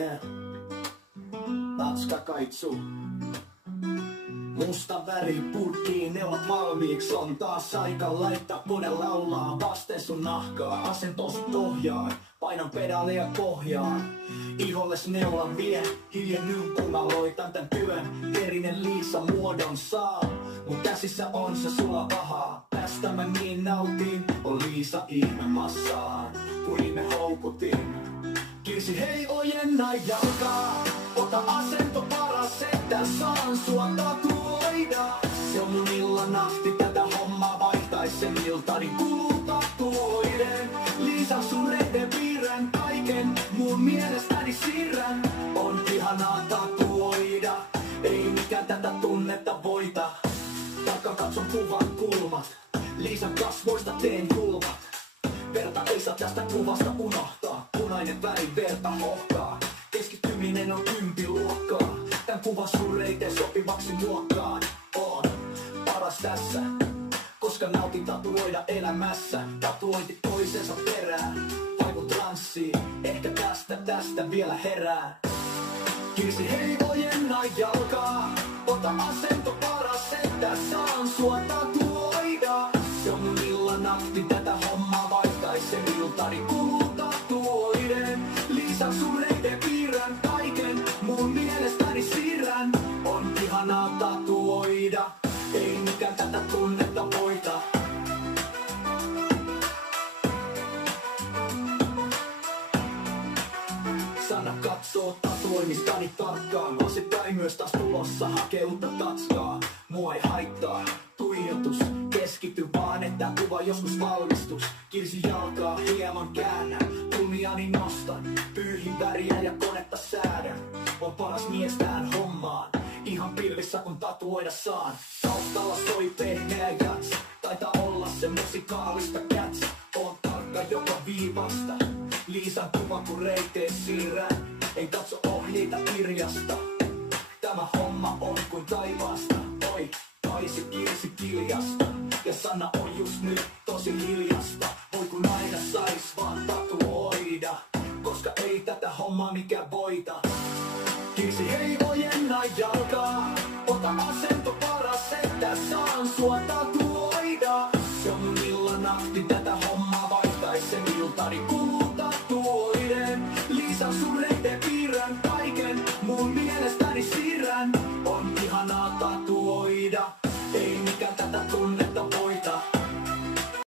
Yeah. Tatskakaitsu. Musta väri purkii, neulat valmiiks. On taas aika laittaa kone laulaa. Vasten sun nahkaa, asentos pohjaan. Painan pedaaleja pohjaan. Iholles neulan vie, hiljennyn kun mä loitan tän työn. Verinen Liisa muodon saa, mut käsissä on se sula pahaa. Tästä mä niin nautin, on Liisa ihme massaan. Kun ihme houkutin, kirsi hei ojenna jalkaa. Ota asento paras, että saan sua tatuoida. Se on mun illanahti, tätä hommaa vaihtais sen iltani kuluu tatuoiden. Liisan sun reiden piirrän, kaiken mun mielestäni siirrän. On ihanaa tatuoida, ei mikään tätä tunnetta voita. Tarkkaan katson kuvan kulmat, Liisan kasvoista teen kulmat. Verta ei saa tästä kuvasta unohtaa, punainen väri verta hohkaa. Keskittyminen on ympiluokkaa, tän kuvan sun reiteen sopivaksi muokkaan. On paras tässä, koska nautin tatuoida elämässä. Tatuointi toisensa perään, vaivun transsiin, ehkä tästä vielä herää. Kirsi hei ojenna jalkaa, ota asento paras, että saan sua tatuoida. Se on mun illanahti, tätä hommaa vaihtais sen iltani kuluu tatuoiden. Liisan sun reiden piirrän, kaiken mun mielestäni siirrän. On ihanaa tatuoida, ei mikään tätä tunnetta voita. Sanna katsoo tatuoimistani tarkkaan. Osittain myös taas tulossa hakee uutta tatskaa. Mua ei haittaa tuijotus, keskity vaan että kuva joskus valmistus. Kirsi jalkaa hieman käännän, kunniani nostan, pyyhin väriä ja konetta säädän. On paras mies tähän hommaan, ihan pilvissä kun tatuoida saan. Taustalla soi pehmeä jats, taitaa olla se musikaalista cats. On tarkka joka viivasta, Liisan kuva kun reiteen siirrän. En katso ohjeita kirjasta, tämä homma on kuin taivaasta. Oi, taisi Kirsi kiljasta, ja Sanna on just nyt tosi hiljasta. Voi kun aina sais vaan tatuoida, koska ei tätä hommaa mikään voita. Kirsi hei ojenna jalkaa, ota asento paras, että saan sua tatuoida.